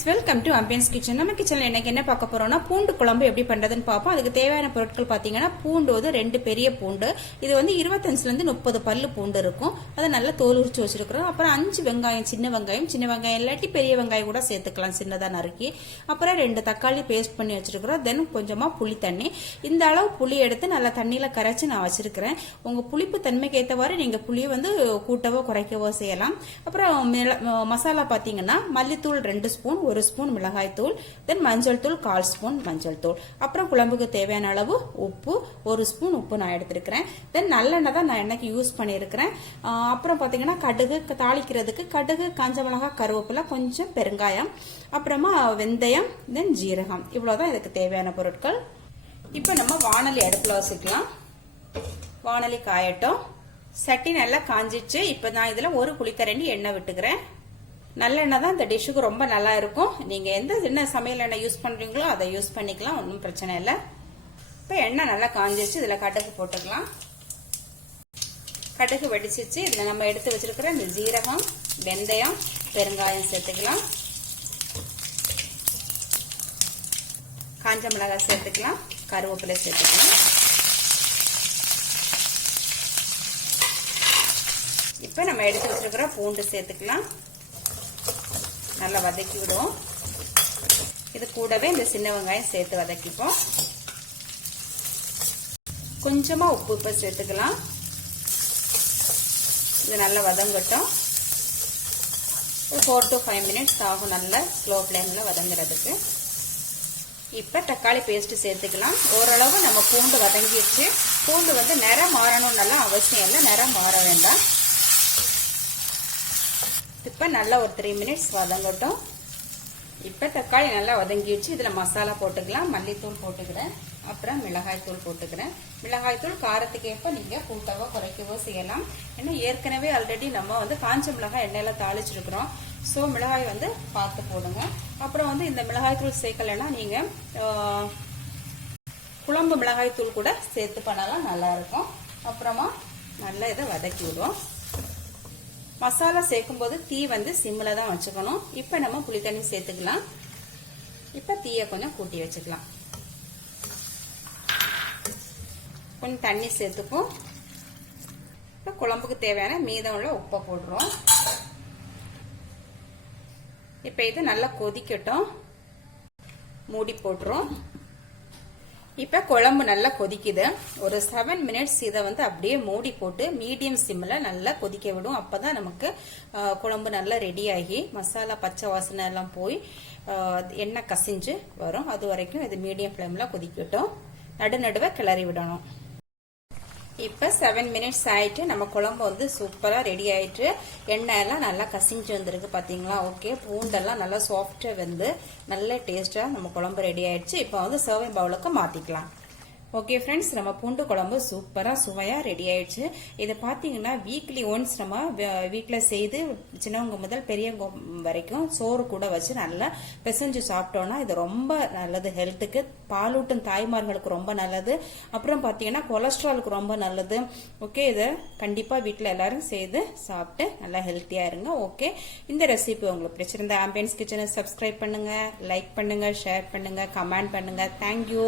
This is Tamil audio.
Friends, welcome to ambience kitchen. நம்ம கிச்சன்ல இன்னைக்கு என்ன பார்க்க போறோம்னா பூண்டு குழம்பு எப்படி பண்றதுன்னு பார்ப்போம். அதுக்கு தேவையான பொருட்கள் பாத்தீங்கன்னா பூண்டு வந்து 2 பெரிய பூண்டு, இது வந்து 25ல இருந்து 30 பல்லு பூண்டு இருக்கும். அதை நல்லா தோல் உரிச்சு வச்சிருக்கிறோம். அப்புறம் 5 வெங்காயம், சின்ன வெங்காயம் இல்லாட்டி பெரிய வெங்காயம் கூட சேர்த்துக்கலாம் சின்னதா நறுக்கி. அப்புறம் 2 தக்காளி பேஸ்ட் பண்ணி வச்சிருக்கிறோம். தென் கொஞ்சமா புளி தண்ணி. இந்த அளவு புளி எடுத்து நல்லா தண்ணியில கரைச்சு நான் வச்சிருக்கிறேன். உங்க புளிப்பு தன்மைக்கு ஏற்றவாறு நீங்க புளியை வந்து கூட்டவோ குறைக்கவோ செய்யலாம். அப்புறம் மசாலா பாத்தீங்கன்னா மல்லித்தூள் 2 ஸ்பூன், 1 ஸ்பூன் மிளகாய் தூள், தென் மஞ்சள் தூள் 1/4 ஸ்பூன் மஞ்சள் தூள், அப்புறம் குழம்புக்கு தேவையான அளவு உப்பு, 1 ஸ்பூன் உப்பு நான் எடுத்திருக்கிறேன். தென் நல்லெண்ணெய் தான் நான் எண்ணெய்க்கு யூஸ் பண்ணியிருக்கிறேன். அப்புறம் பாத்தீங்கன்னா கடுகு, தாளிக்கிறதுக்கு கடுகு, காஞ்ச மிளகாய், கருவேப்பிலை, கொஞ்சம் பெருங்காயம், அப்புறமா வெந்தயம், தென் ஜீரகம். இவ்வளவுதான் இதுக்கு தேவையான பொருட்கள். இப்ப நம்ம வாணலி அடுப்புல வச்சுக்கலாம். வாணலி காயட்டும். சட்டி நல்லா காஞ்சிச்சு. இப்ப நான் இதுல 1 குழிக்கரண்டி எண்ணெய் விட்டுக்கிறேன். நல்லெண்ணெய் தான் இந்த டிஷ்ஷுக்கு ரொம்ப நல்லா இருக்கும். நீங்க எந்த எண்ணெய் சமையல் எண்ணெய் யூஸ் பண்றீங்களோ அதை யூஸ் பண்ணிக்கலாம், ஒன்றும் பிரச்சனை இல்லை. இப்ப எண்ணெய் நல்லா காஞ்சிச்சு. இதுல கடுகு போட்டுக்கலாம். கடுகு வெடிச்சிச்சு. இதுல நம்ம எடுத்து வச்சிருக்கிற இந்த ஜீரகம், வெந்தயம், பெருங்காயம் சேர்த்துக்கலாம். காஞ்ச மிளகாய் சேர்த்துக்கலாம். கருவேப்பிலை சேர்த்துக்கலாம். இப்ப நம்ம எடுத்து வச்சிருக்கிற பூண்டு சேர்த்துக்கலாம். நல்லா வதக்கி விடுவோம். இது கூடவே இந்த சின்ன வெங்காயம் சேர்த்து வதக்கிப்போம். கொஞ்சமா உப்பு இப்ப சேர்த்துக்கலாம். இது நல்லா வதங்கட்டும். 4 to 5 மினிட்ஸ் ஆகும் நல்லா ஸ்லோ ஃப்ளேம்ல வதங்குறதுக்கு. இப்ப தக்காளி பேஸ்ட் சேர்த்துக்கலாம். ஓரளவு நம்ம பூண்டு வதங்கிடுச்சு. பூண்டு வந்து நிறம் மாறணும்னால அவசியம் இல்லை, நிறம் மாற வேண்டாம். இப்ப நல்லா ஒரு 3 மினிட்ஸ் வதங்கட்டும். இப்ப தக்காளி நல்லா வதங்கிடுச்சு. இதுல மசாலா போட்டுக்கலாம். மல்லித்தூள் போட்டுக்கிறேன். அப்புறம் மிளகாய் தூள் போட்டுக்கிறேன். மிளகாய் தூள் காரத்துக்கு ஏற்ப நீங்க கூட்டவோ குறைக்கவோ செய்யலாம். ஏன்னா ஏற்கனவே ஆல்ரெடி நம்ம வந்து காஞ்ச மிளகாய் எண்ணெயில தாளிச்சிருக்கிறோம். சோ மிளகாய் வந்து பார்த்து போடுங்க. அப்புறம் வந்து இந்த மிளகாய் தூள் சேர்க்கலன்னா நீங்க குழம்பு மிளகாய் தூள் கூட சேர்த்து பண்ணலாம், நல்லா இருக்கும். அப்புறமா நல்லா இதை வதக்கி விடுவோம். மசாலா சேர்க்கும் போது தீ வந்து சிம்ல தான் வச்சுக்கணும். இப்ப நம்ம புளி தண்ணி சேர்த்துக்கலாம். இப்ப தீய கொஞ்சம் கூட்டி வச்சுக்கலாம். கொஞ்சம் தண்ணி சேர்த்துப்போம். இப்ப குழம்புக்கு தேவையான மீதம் உள்ள உப்பை போடுறோம். இப்ப இது நல்லா கொதிக்கட்டும். மூடி போட்டுரும். இப்ப குழம்பு நல்லா கொதிக்குது. ஒரு 7 மினிட்ஸ் இதை வந்து அப்படியே மூடி போட்டு மீடியம் சிம்ல நல்லா கொதிக்க விடும். அப்பதான் நமக்கு குழம்பு நல்லா ரெடி ஆகி மசாலா பச்சை வாசனை எல்லாம் போய் எண்ணெய் கசிஞ்சு வரும். அது வரைக்கும் இது மீடியம் ஃப்ளேம்ல கொதிக்கட்டும். நடுநடுவை கிளறி விடணும். இப்ப 7 மினிட்ஸ் ஆயிட்டு நம்ம குழம்பு வந்து சூப்பரா ரெடி ஆயிட்டு எண்ணெய் எல்லாம் நல்லா கசிஞ்சு வந்திருக்கு பாத்தீங்களா. ஓகே, பூண்டெல்லாம் நல்லா சாஃப்டா வந்து நல்ல டேஸ்டா நம்ம குழம்பு ரெடி ஆயிடுச்சு. இப்ப வந்து சர்விங் பவுலுக்கு மாத்திக்கலாம். ஓகே ஃப்ரெண்ட்ஸ், நம்ம பூண்டு குழம்பு சூப்பரா சுவையா ரெடி ஆயிடுச்சு. இதை பாத்தீங்கன்னா வீக்லி ஒன்ஸ் நம்ம வீட்டுல செய்து சின்னவங்க முதல் பெரியவங்க வரைக்கும் சோறு கூட வச்சு நல்லா பிசைஞ்சு சாப்பிட்டோம்னா இது ரொம்ப நல்லது ஹெல்த்துக்கு. பாலூட்டும் தாய்மார்களுக்கு ரொம்ப நல்லது. அப்புறம் பாத்தீங்கன்னா கொலஸ்ட்ராலுக்கு ரொம்ப நல்லது. ஓகே, இதை கண்டிப்பா வீட்டுல எல்லாரும் செய்து சாப்பிட்டு நல்லா ஹெல்த்தியா இருங்க. ஓகே, இந்த ரெசிபி உங்களுக்கு பிடிச்சிருந்தா ஆம்பியன்ஸ் கிச்சனை சப்ஸ்கிரைப் பண்ணுங்க, லைக் பண்ணுங்க, ஷேர் பண்ணுங்க, கமெண்ட் பண்ணுங்க. தேங்க்யூ.